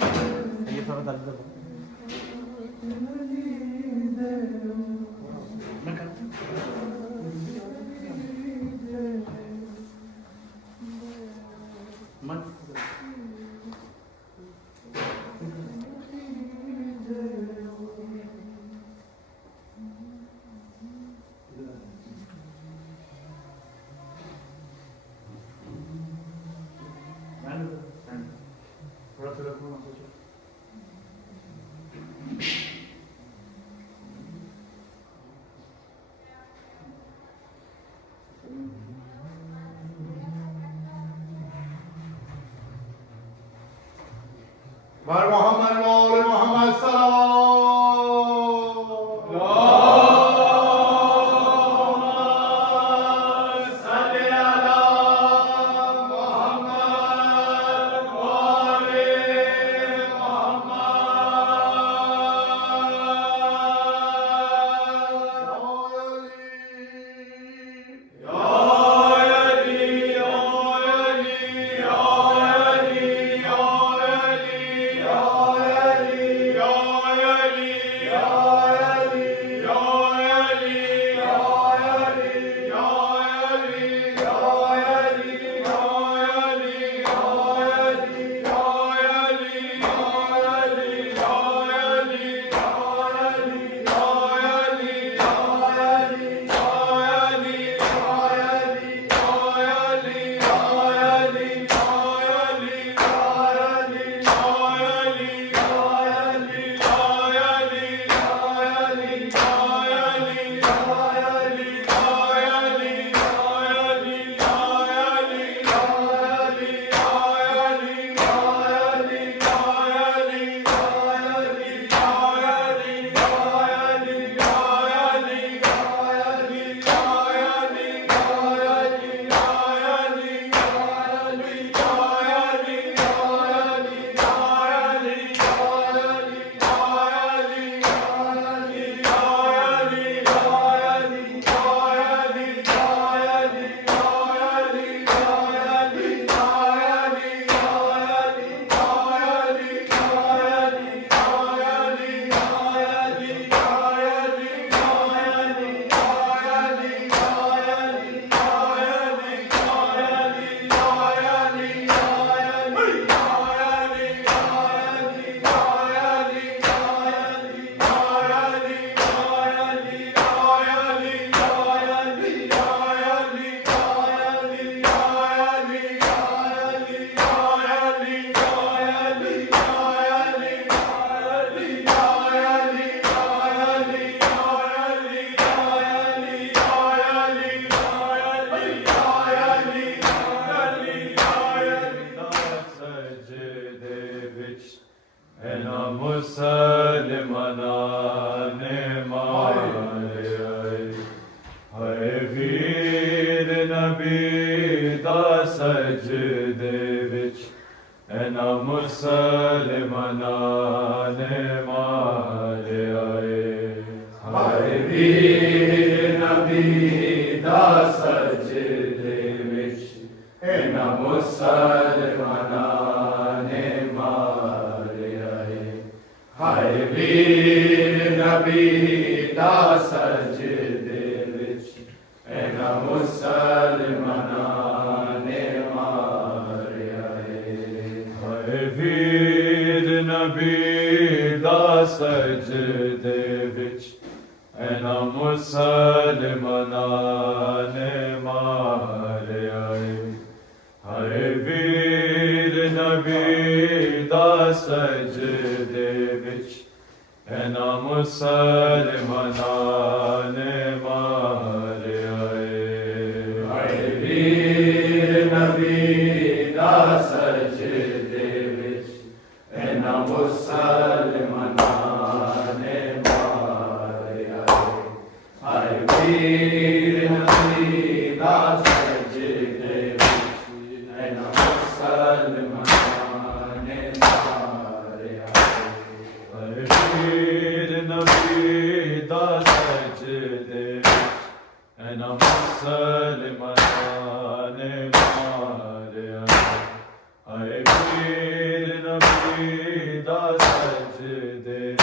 ये थोड़ा दर्द दो मन थोड़ा सा रखो Muhammad Muhammad Hare Nabir ਦਾ ਸਜਦੇ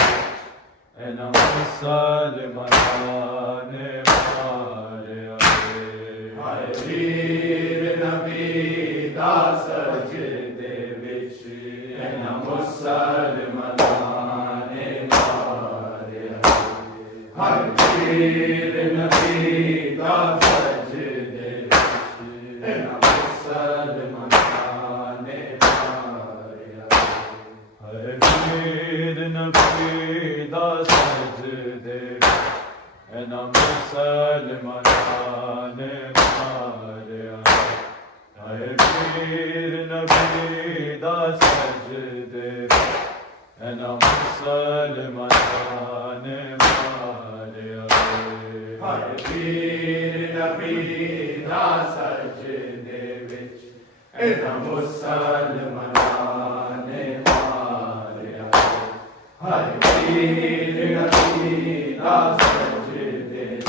ਇਹਨਾਂ ਮੁਸਲਮਾਨਾਂ ਨੇ ਮਾਰਿਆ ਹਾਏ ਵੀਰ ਨਬੀ ਦਾ ਸਜਦੇ ਵਿੱਚ ਇਹਨਾਂ ਮੁਸਲਮਾਨਾਂ ਨੇ ਮਾਰਿਆ ਹਾਏ ਵੀਰ ਨਬੀ ਦਾ ਸਜਦੇ ਵਿੱਚ ਇਹਨਾਂ ਮੁਸਲਮਾਨਾਂ ਨੇ ਮਾਰਿਆ ਹਾਏ ਵੀਰ ਨਬੀ ਦਾ ਸਜਦੇ ਇਹਨਾਂ ਮੁਸਲਮਾਨਾਂ ਨੇ ਮਾਰਿਆ ਹਾਏ ਵੀਰ ਨਬੀ ਦਾ ਸਜਦੇ ਇਹਨਾਂ ਮੁਸਲਮਾਨਾਂ ਨੇ ਮਾਰਿਆ ਹਾਏ ਵੀਰ ਨਬੀ ਦਾ ਸਜਦੇ ਵਿੱਚ ਇਹਨਾਂ ਮੁਸਲਮਾਨਾਂ ਨੇ ਮਾਰਿਆ ਹਾਏ ਵੀਰ ਨਬੀ ਦਾ ਸਜਦੇ ਵਿੱਚ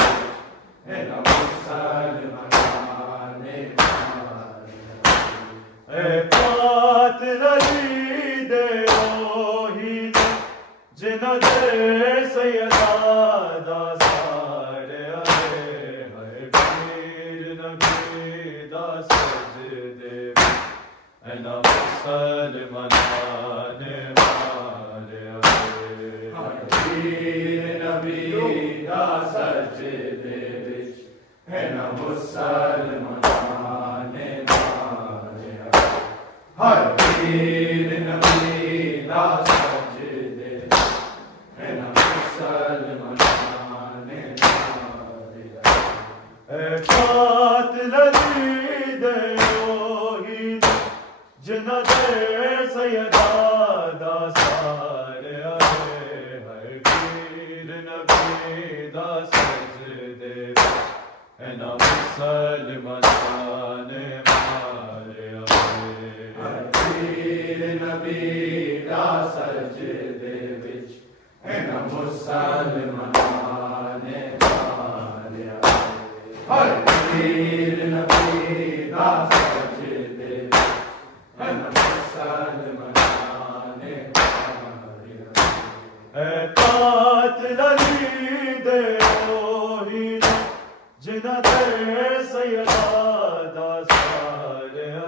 ਇਹਨਾਂ ਮੁਸਲਮਾਨਾਂ ਨੇ ਮਾਰਿਆ ਏ ਕਾਤਲ ਅਲੀ ਦੇ ਉਹੀ ਨੇ ਜਿਨ੍ਹਾਂ ਦੇ ਸਯਦਾ ਦਾ ਸਾੜਿਆ ਹਾਏ ਵੀਰ ਨਬੀ ਦਾ ਸਜਦੇ ਇਹਨਾਂ ਮੁਸਲਮਾਨਾਂ ਨੇ ਮਾਰਿਆ ਹਾਏ ਵੀਰ ਨਬੀ ਦਾ ਸਜਦੇ ਵਿੱਚ ਇਹਨਾਂ ਮੁਸਲਮਾਨਾਂ ਨੇ ਮਾਰਿਆ ਹਾਏ ਵੀਰ ਨਬੀ ਦਾ ਸਜਦੇ ਇਹਨਾਂ ਮੁਸਲਮਾਨਾਂ ਨੇ ਮਾਰਿਆ ਏ ਕਾਤਲ ਅਲੀ ਦੇ ਉਹੀ ਨੇ ਜਿਨ੍ਹਾਂ ਦੇ ਸਯਦਾ ਦਾ ਸਾੜਿਆ ਹਾਏ ਵੀਰ ਨਬੀ ਦਾ ਸਜਦੇ ਇਹਨਾਂ ਮੁਸਲਮਾਨਾਂ ਨੇ ਮਾਰਿਆ ਹਾਏ ਵੀਰ ਨਬੀ ਦਾ ਸਜਦੇ ਵਿੱਚ ਇਹਨਾਂ ਮੁਸਲਮਾਨਾਂ ਨੇ ਮਾਰਿਆ ਹਾਏ ਵੀਰ ਨਬੀ ਦਾ ਸਜਦੇ ਇਹਨਾਂ ਮੁਸਲਮਾਨਾਂ ਨੇ ਮਾਰਿਆ ਏ ਕਾਤਲ ਅਲੀ ਦੇ ਉਹੀ ਨੇ ਜਿਨ੍ਹਾਂ ਦੇ ਸਯਦਾ ਦਾ ਸਾੜਿਆ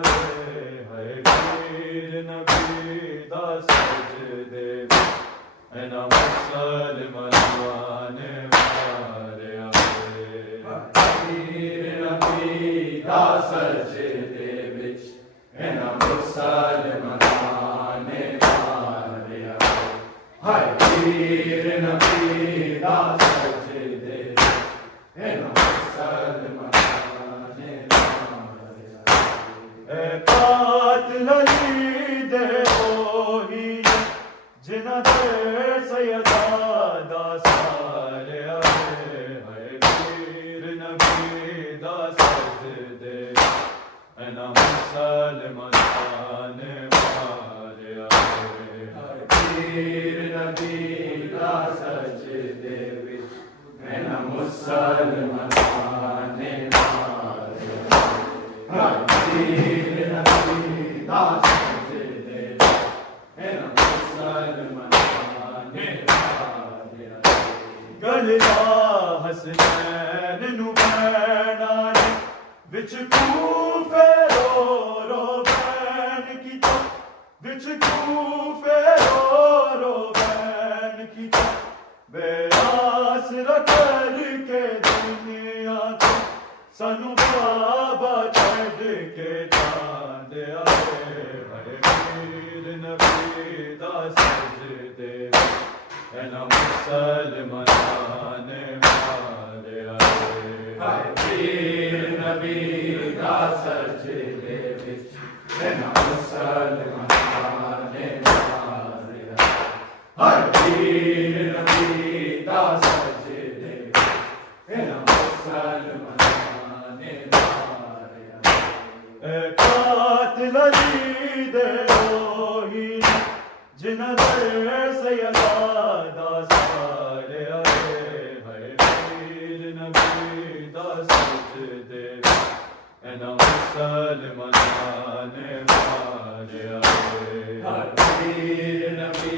ਹਾਏ ਵੀਰ ਨਬੀ ਦਾ ਸਜਦੇ ਇਹਨਾਂ ਮੁਸਲਮਾਨਾਂ ਨੇ ਮਾਰਿਆ ਵੀਰ ਨਬੀ ਦਾ ਸਜਦੇ ਵਿੱਚ ਇਹਨਾਂ ਮੁਸਲਮਾਨਾਂ ਨੇ ਮਾਰਿਆ ਹਾਏ ਵੀਰ ਨਬੀ ਦਾ ਸਜਦੇ ਇਹਨਾਂ ਮੁਸਲਮਾਨਾਂ ਨੇ ਮਾਰਿਆ ਏ ਕਾਤਲ ਅਲੀ ਦੇ ਉਹੀ ਨੇ ਜਿਨ੍ਹਾਂ ਦੇ ਸਯਦਾ ਦਾ ਸਾੜਿਆ ਹਾਏ ਵੀਰ ਨਬੀ ਦਾ ਸਜਦੇ ਇਹਨਾਂ ਮੁਸਲਮਾਨਾਂ ਨੇ ਮਾਰਿਆ ਹਾਏ ਵੀਰ ਨਬੀ ਦਾ ਸਜਦੇ ਵਿੱਚ ਇਹਨਾਂ ਮੁਸਲਮਾਨਾਂ ਨੇ ਮਾਰਿਆ ਹਾਏ ਵੀਰ ਨਬੀ ਦਾ ਸਜਦੇ ਇਹਨਾਂ ਮੁਸਲਮਾਨਾਂ ਨੇ ਮਾਰਿਆ ਗਲਿਆ ਹਸਨੈਨ ਨੂੰ ਭੈਣਾਂ ਨੇ ਵਿੱਚ ਕੂਫੇ ਰੋ ਰੋ ਬੈਨ ਕੀਤਾ ਵਿੱਚ ਕੂਫੇ ਰੋ ਰੋ ਬੈਨ ਕੀਤਾ ਬੇਆਸਰਾ ਕਰਕੇ ਦੁਨੀਆ ਤੋਂ ਸਾਨੂੰ ਬਾਬਾ ਛੱਡ ਕੇ ਜਾਂਦਿਆ ਹਾਏ ਵੀਰ ਨਬੀ ਦਾ ਸਜਦੇ ਇਹਨਾਂ ਮੁਸਲਮਾਨਾਂ ਨੇ ਮਾਰਿਆ ਹਾਏ ਵੀਰ ਨਬੀ ਦਾ ਸਜਦੇ ਵਿੱਚ ਇਹਨਾਂ ਮੁਸਲਮਾਨਾਂ ਨੇ ਮਾਰਿਆ ਹਾਏ ਵੀਰ ਨਬੀ ਦਾ ਸਜਦੇ ਇਹਨਾਂ ਮੁਸਲਮਾਨਾਂ ਨੇ ਮਾਰਿਆ ਏ ਕਾਤਲ ਅਲੀ ਦੇ ਉਹੀ ਨੇ ਜਿਨ੍ਹਾਂ ਦੇ ਸਯਦਾ ਦਾ ਸਾੜਿਆ ਹਾਏ ਵੀਰ ਨਬੀ ਦਾ ਸਜਦੇ ਇਹਨਾਂ ਮੁਸਲਮਾਨਾਂ ਨੇ ਮਾਰਿਆ ਵੀਰ ਨਬੀ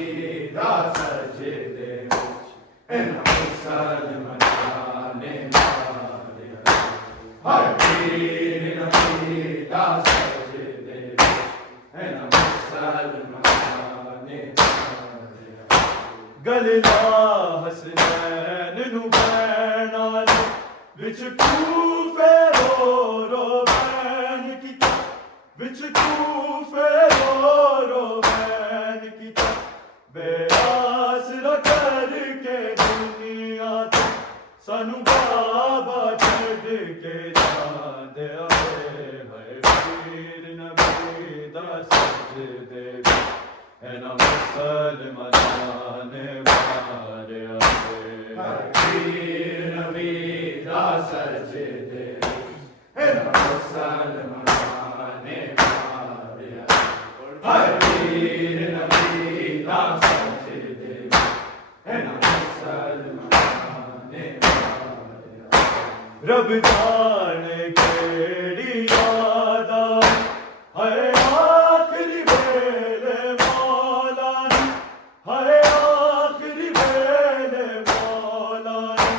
गलला हसनैन नु बैना विच कूफे रो बैन कीता विच कूफे रो बैन कीता बेआसरा करके दुनिया तो सानू बाबा छड़ के जांदे आए हाय पीर नबी दा सजदे एना मुसलमान ने मारे आए पीर नबी दा सजदे एना मुसलमान ने मारे आए पीर नबी दा सजदे एना मुसलमान ने मारे रब जाने केड़ी यादा हाय आखिरी वेले मौला ने हाय आखिरी वेले मौला ने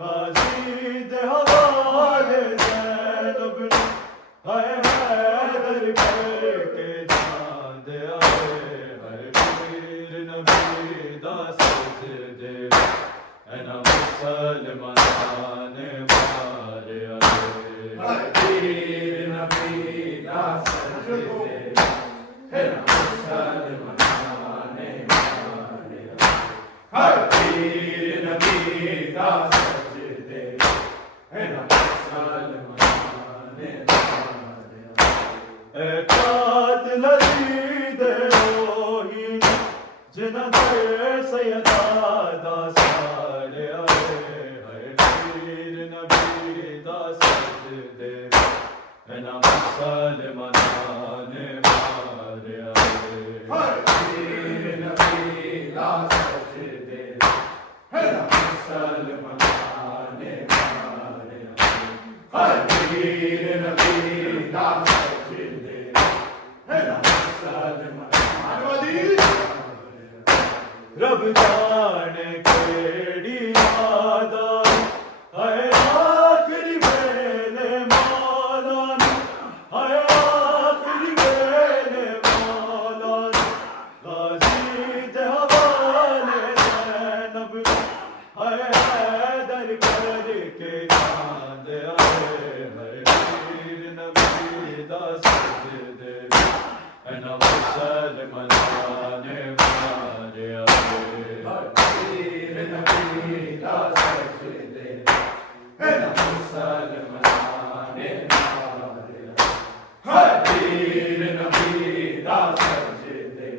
गाजी दे हवाले ज़ैनब ने हाय हैदर करके जांदे आए हाय पीर नबी दा सजदे एना मुसलमान ने मारे आए पीर नबी दा सजदे एना मुसलमान ने मारे आए पीर नबी दा सजदे एना मुसलमान ने मारे आए कातिल दे रोही जिन्ना दे सैयदा दा सारे आए हाय पीर नबी दा सजदे एना मुसलमान ने मारे आए पीर नबी दा सजदे एना मुसलमान ने मारे आए पीर नबी दा सजदे एना मुसलमान रब जाने केड़ी यादा हाय आखिरी वेले मौला ने हाय आखिरी वेले मौला ने गाजी दे हवाले ज़ैनब ने हाय हैदर करके जांदे आए हाय पीर नबी दा सजदे एना मुसलमान ने मारे आए पीर नबी दा सजदे एना मुसलमान ने मारे आए पीर नबी दा सजदे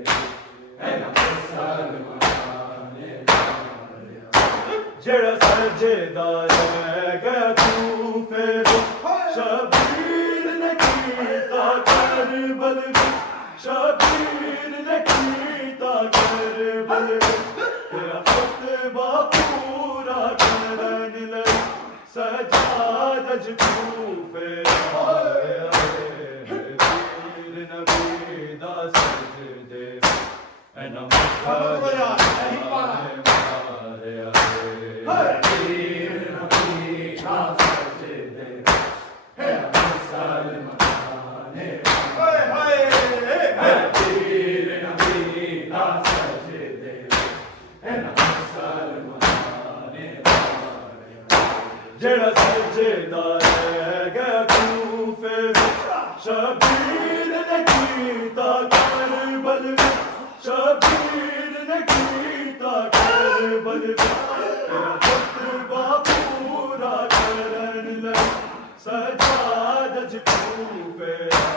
एना मुसलमान ने मारे आए जेड़ा सजदा रह गया कूफे शबीर ने कीता करबल शबीर ने कीता करबल तेरा खुतबा पूरा करन लग सजाद ज कूफे आए पीर नबी दा सजदे एना मुसलमान ने मारे आए पीर नबी दा सजदे एना मुसलमान ने पीर नबी दा सजदे एना मुसलमान ने मारे जेड़ा सजदा रह गया कूफे शबीर ने कीता करबल शबीर ने कीता करबल तेरा खुतबा पूरा करन लग सजाद ज कूफे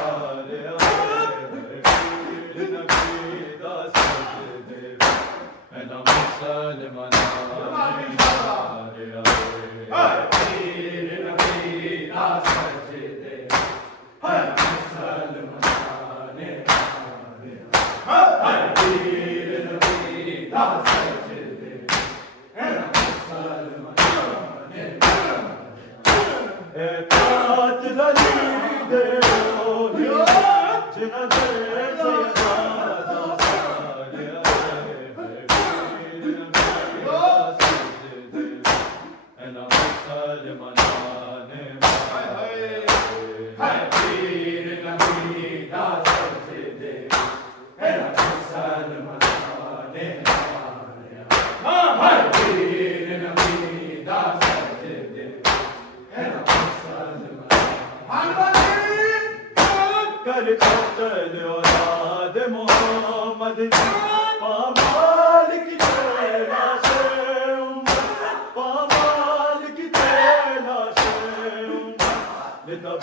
आए पीर नबी दा सजदे एना मुसलमान ने मारे आए पीर नबी दा सजदे एना मुसलमान ने मारे आए पीर नबी दा सजदे एना मुसलमान ने मारे आए कातिल दे रोही जिन्ना दे सैयदा दा सारे आए पीर नबी दा सजदे एना मुसलमान ने मारे आए पीर नबी दा सजदे एना मुसलमान ने मारे पामाल की तेरा शेम पामाल की तेरा शेम लिदा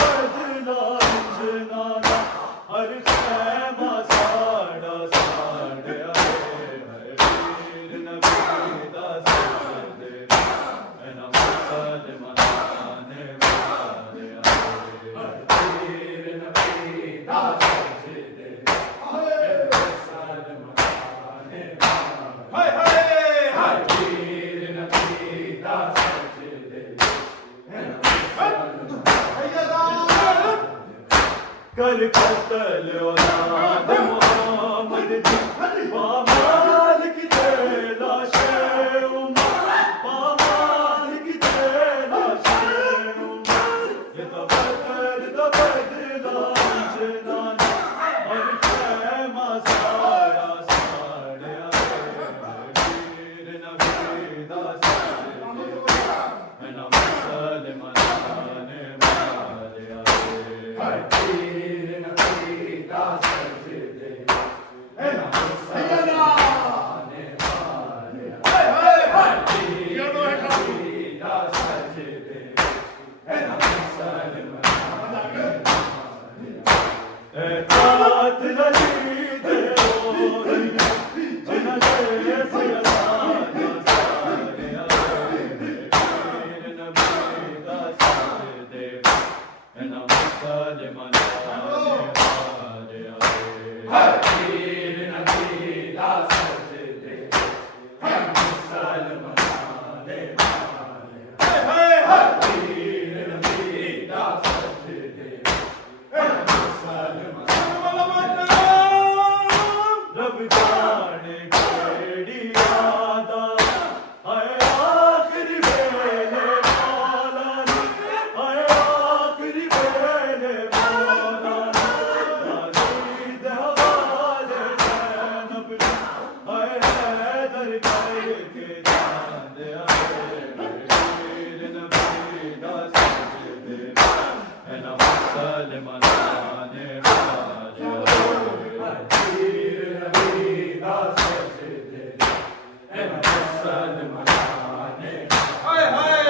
बदला इंजनाना हर खैमा साड़ा साड़े आए वीर नबी दा सजदे एना मुसलमाने वाले आए वीर नबी दा सजदे मुसलमाने हाय हाय हाय वीर नबी दा सजदे कर कतल औलाद मोहम्मद की पामाल की तेरा शेम पामाल की तेरा शेम ये तो बदला इंजनाना और खैमा साड़ा साड़े आए वीर नबी दा सजदे एना मुसलमाने वाले आए वीर नबी दा सजदे एना मुसलमाने वाले वीर नबी दा सजदे एना मुसलमाने रात लगी दे रोई जना जैसे सारे आए वीर नबी दा सजदे एना मुसलमाने वाले आए वीर नबी दा सजदे एना मुसलमाने वाले वीर नबी दा सजदे एना मुसलमाने रब जाने केड़ी यादा हाय आखिरी वेले मौला हाय आखिरी वेले मौला नाज़ीद हवाले ज़ैनब हाय हैदर करके चांद आए वीर नबी दा सजदे एना मुसलमाने वाले वीर नबी दा सजदे एना मुसलमाने हाय हाय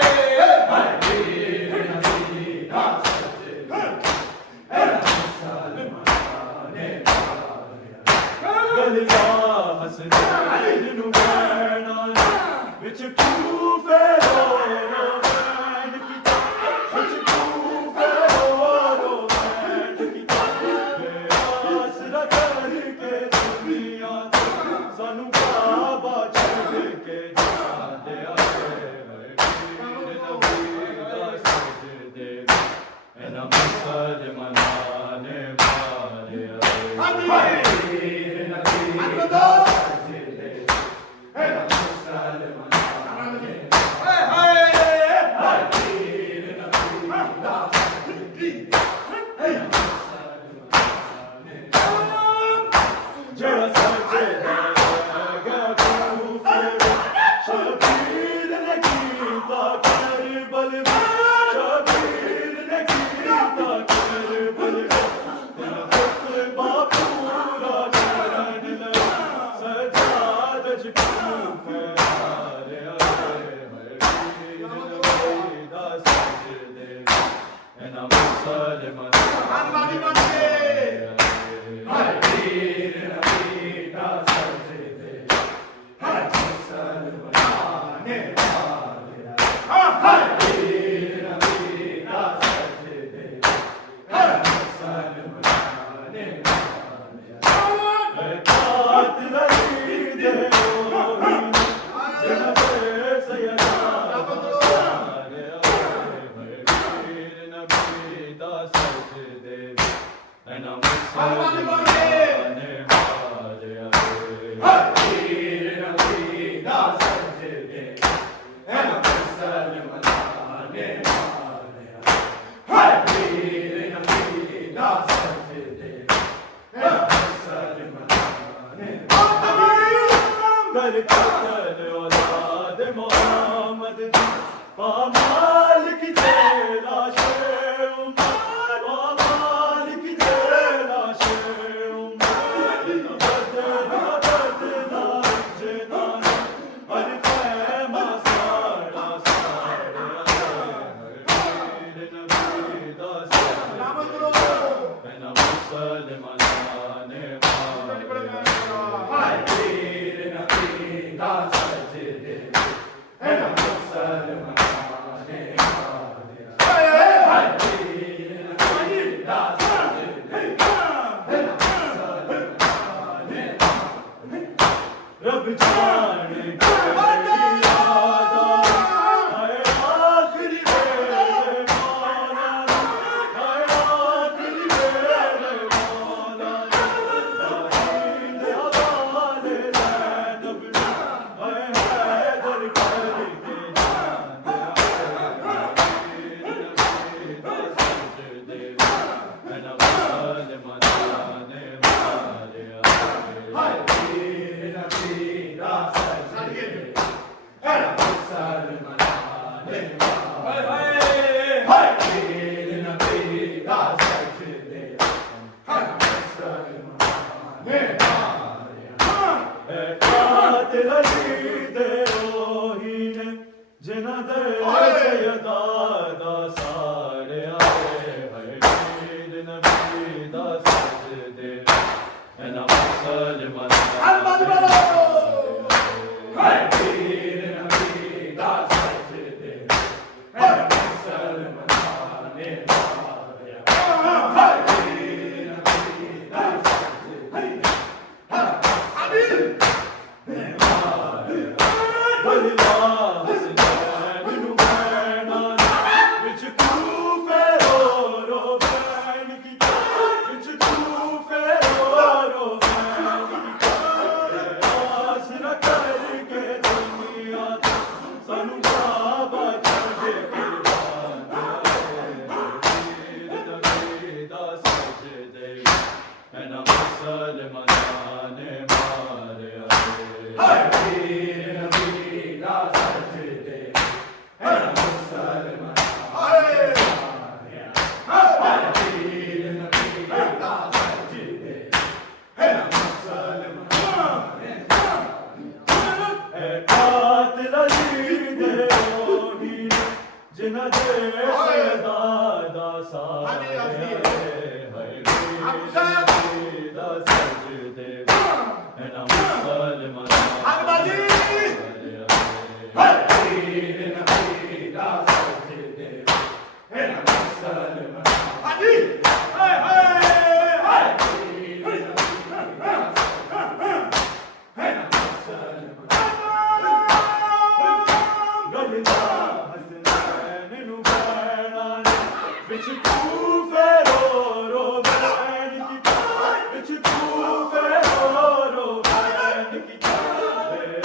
वीर नबी दा सजदे एना मुसलमाने गलिया हसनैन नु बैना विच कूफे रो बैन की विच कूफे रो बैन की आसरा करके दुनिया सानू बाबा छड़ के जांदे आए वीर नबी दा सजदे एना मुसलमाने वाले आए वीर नबी दा सजदे एना मुसलमाने वीर नबी दा सजदे एना मुसलमाने जरा सजदा गया कूफे शबीर ने कीता करबल शबीर ने कीता करबल तेरा खुतबा पूरा करन लगा सजाद च कूफे वाले आए वीर नबी दा सजदे एना मुसलमाने वीर नबी दा सजदे एना मुसलमाने वीर नबी दा सजदे एना मुसलमाने रात लगी दे रोई जना जैसे सारे आए वीर नबी दा सजदे एना मुसलमाने वाले आए वीर नबी दा सजदे एना मुसलमाने वीर नबी दा सजदे एना मुसलमाने कर कतल औलाद मोहम्मद की पामाल की तेरा शेम पामाल की तेरा शेम रब जाने के इरादा है आखिरी मेरे मौला है आखिरी मेरे मौला नींद हवाले ज़ैनब है हैदर करके जिना दे सयदा दा सारे आए है पीर नबी दा सजदे एना मुसलमान है पीर नबी दा सजदे है मुसलमान ने मारिया है पीर नबी दा सजदे है अली ने मारिया अल्लाह जिना दे सयदा दा सारे है दा सजदे एना मुसलमान है पीर नबी दा सजदे एना मुसलमान हाजी हाय हाय पीर नबी दा सजदे एना मुसलमान Bitch, you ro ro band ki bitch, you ro band ki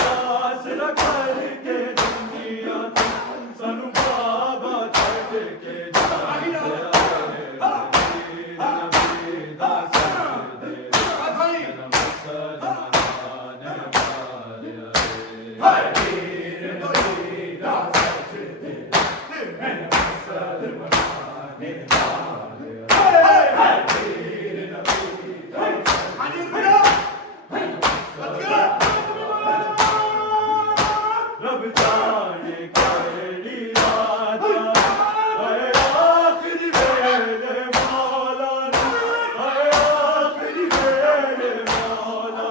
aas rakh ke duniya sanu baba chhod ke jaane nabi da sajde musalman hai pir nabi da sajde musalman रब जाने के इरादा है आखिरी मेरे मौला है आखिरी मेरे मौला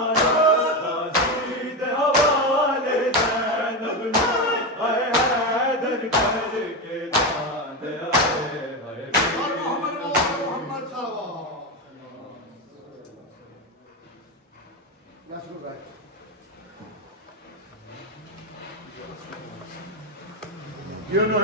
नींद हवाले ज़ैनब है हैदर करके जान आए You know,